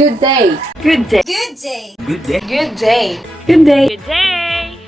Good day. Good day. Good day. Good day. Good day. Good day. Good day.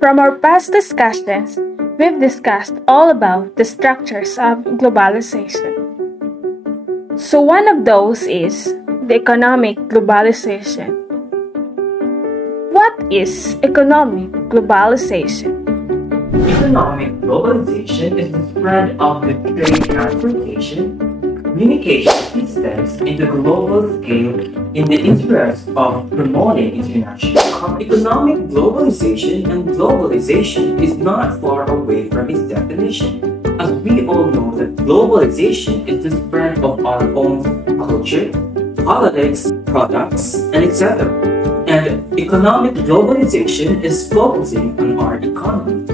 From our past discussions, we've discussed all about the structures of globalization. So one of those is the economic globalization. What is economic globalization? Economic globalization is the spread of the trade, transportation, communication systems in the global scale in the interest of promoting international commerce. Economic globalization and globalization is not far away from its definition, as we all know that globalization is the spread of our own culture, politics, products, and etc. And economic globalization is focusing on our economy.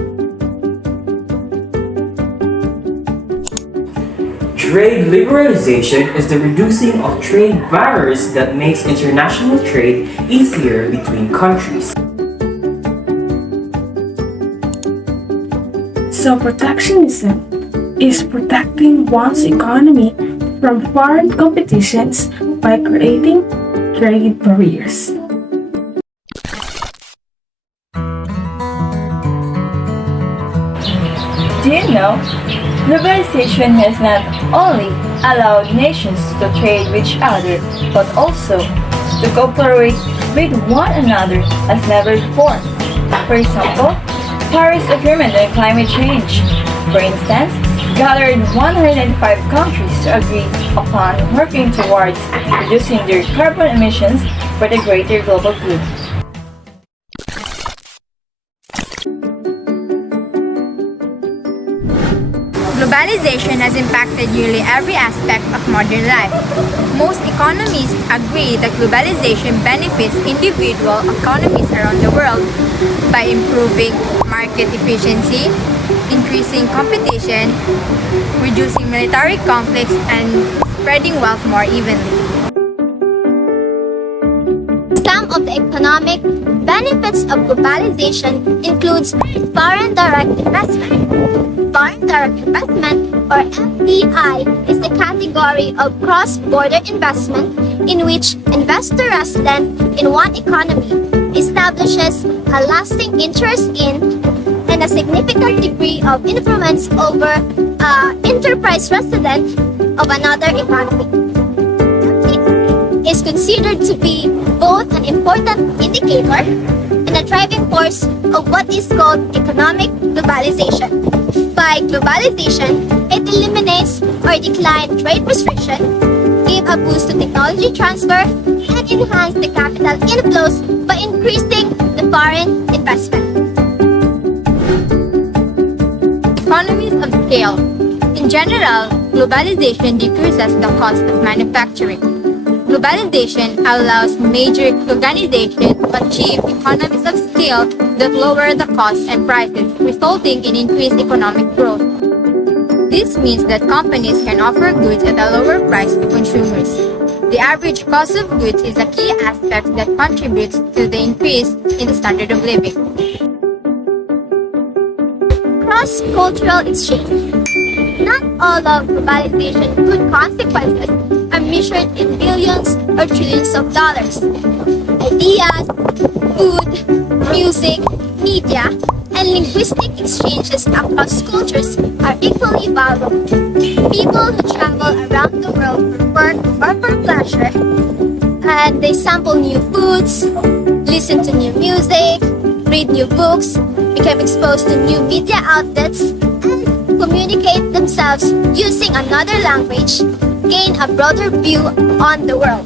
Trade liberalization is the reducing of trade barriers that makes international trade easier between countries. So protectionism is protecting one's economy from foreign competitions by creating trade barriers. Do you know? Globalization has not only allowed nations to trade with each other, but also to cooperate with one another as never before. For example, Paris Agreement on climate change, for instance, gathered 105 countries to agree upon working towards reducing their carbon emissions for the greater global good. Globalization has impacted nearly every aspect of modern life. Most economists agree that globalization benefits individual economies around the world by improving market efficiency, increasing competition, reducing military conflicts, and spreading wealth more evenly. Some of the economic benefits of globalization includes foreign direct investment. Foreign direct investment, or FDI, is the category of cross-border investment in which investor resident in one economy establishes a lasting interest in and a significant degree of influence over enterprise resident of another economy. FDI is considered to be both an important indicator and a driving force of what is called economic globalization. By globalization, it eliminates or declines trade restriction, give a boost to technology transfer, and enhance the capital inflows by increasing the foreign investment. Economies of scale. In general, globalization decreases the cost of manufacturing. Globalization allows major organizations to achieve economies of scale that lower the costs and prices, resulting in increased economic growth. This means that companies can offer goods at a lower price to consumers. The average cost of goods is a key aspect that contributes to the increase in the standard of living. Cross-cultural exchange. Not all of globalization's good consequences are measured in billions or trillions of dollars. Ideas, food, music, media, and linguistic exchanges across cultures are equally valuable. People who travel around the world for work or for pleasure, and they sample new foods, listen to new music, read new books, become exposed to new media outlets, and communicate themselves using another language, gain a broader view on the world.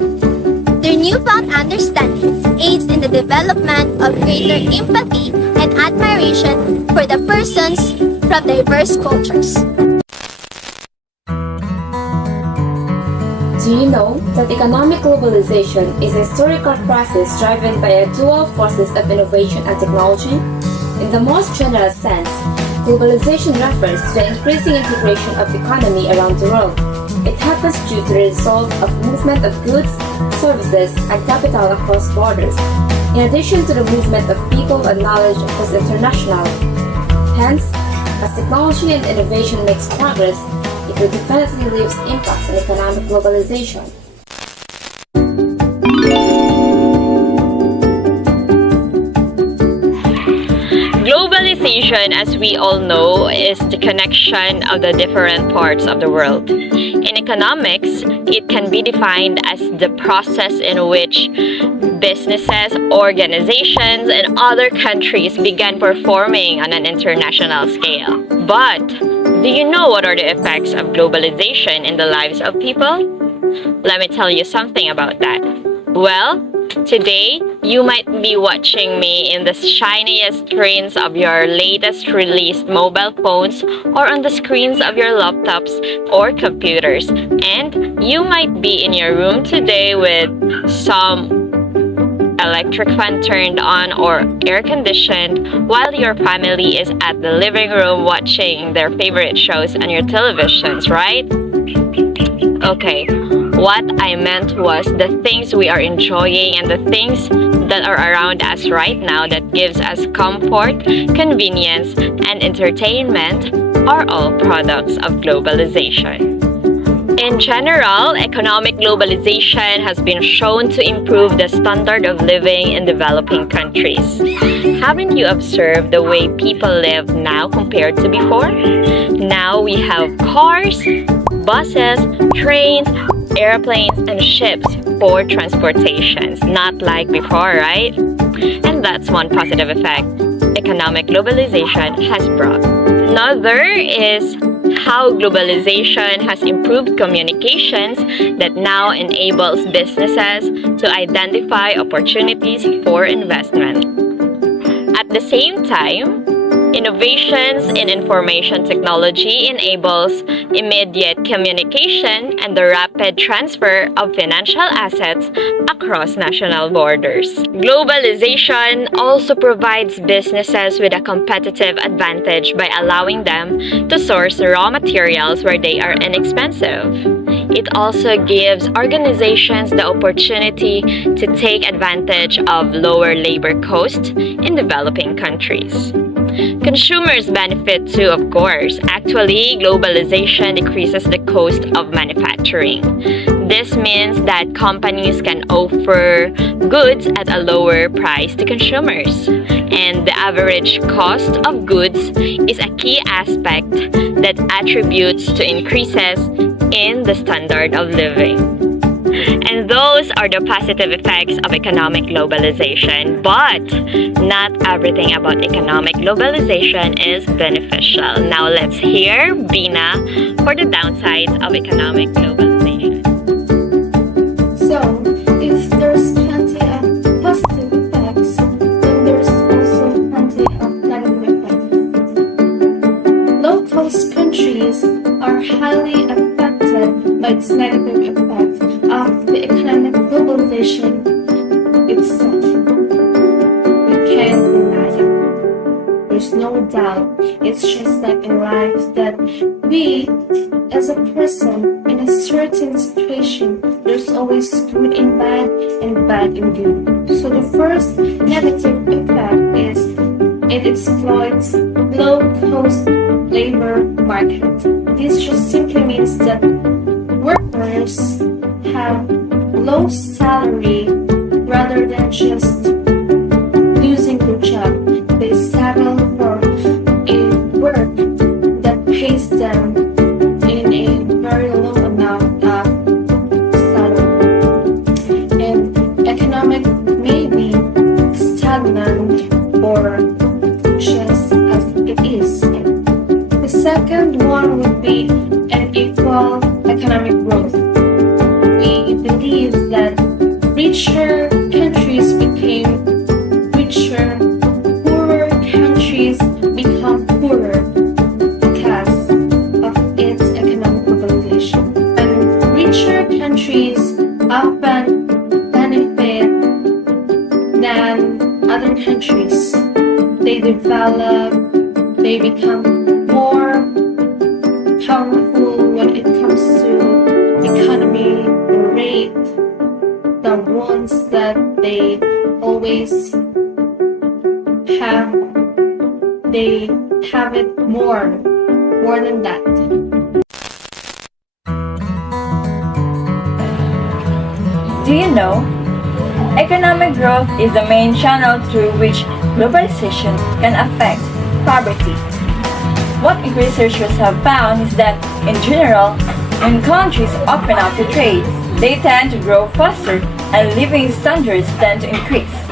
Their newfound understanding aids in the development of greater empathy and admiration for the persons from diverse cultures. Do you know that economic globalization is a historical process driven by a dual forces of innovation and technology? In the most general sense, globalization refers to the increasing integration of the economy around the world. It happens due to the result of movement of goods, services, and capital across borders, in addition to the movement of people and knowledge across international. Hence, as technology and innovation makes progress, it will definitely leave impacts on economic globalization. Globalization, as we all know, is the connection of the different parts of the world. In economics, it can be defined as the process in which businesses, organizations, and other countries began performing on an international scale. But do you know what are the effects of globalization in the lives of people? Let me tell you something about that. Well, today, you might be watching me in the shiniest screens of your latest released mobile phones or on the screens of your laptops or computers. And you might be in your room today with some electric fan turned on or air conditioned while your family is at the living room watching their favorite shows on your televisions, right? Okay, what I meant was the things we are enjoying and the things that are around us right now that gives us comfort, convenience, and entertainment are all products of globalization. In general, economic globalization has been shown to improve the standard of living in developing countries. Haven't you observed the way people live now compared to before? Now we have cars, buses, trains, airplanes, and ships for transportations, not like before, right? And that's one positive effect economic globalization has brought. Another is how globalization has improved communications that now enables businesses to identify opportunities for investment. At the same time, innovations in information technology enables immediate communication and the rapid transfer of financial assets across national borders. Globalization also provides businesses with a competitive advantage by allowing them to source raw materials where they are inexpensive. It also gives organizations the opportunity to take advantage of lower labor costs in developing countries. Consumers benefit too, of course. Actually, globalization decreases the cost of manufacturing. This means that companies can offer goods at a lower price to consumers. And the average cost of goods is a key aspect that attributes to increases in the standard of living. And those are the positive effects of economic globalization. But not everything about economic globalization is beneficial. Now let's hear Bina for the downsides of economic globalization. So, if there's plenty of positive effects, then there's also plenty of negative effects. Low-cost countries are highly affected by its negative effects of the economic globalization itself. We can't deny it. There's no doubt. It's just like in life that we, as a person, in a certain situation, there's always good in bad and bad in good. So the first negative effect is it exploits low-cost labor market. This just simply means that workers have low salary rather than just losing their job. They settle for a work that pays them in a very low amount of salary. And economic may be stagnant or just as it is. The second one would be an equal economic growth. We believe that richer countries became richer, poorer countries become poorer because of its economic globalization. And richer countries often benefit than other countries. They develop, they become more powerful when it comes to economy, the rate, the wants that they always have, they have it more than that. Do you know? Economic growth is the main channel through which globalization can affect poverty. What researchers have found is that, in general, when countries open up to trade, they tend to grow faster and living standards tend to increase.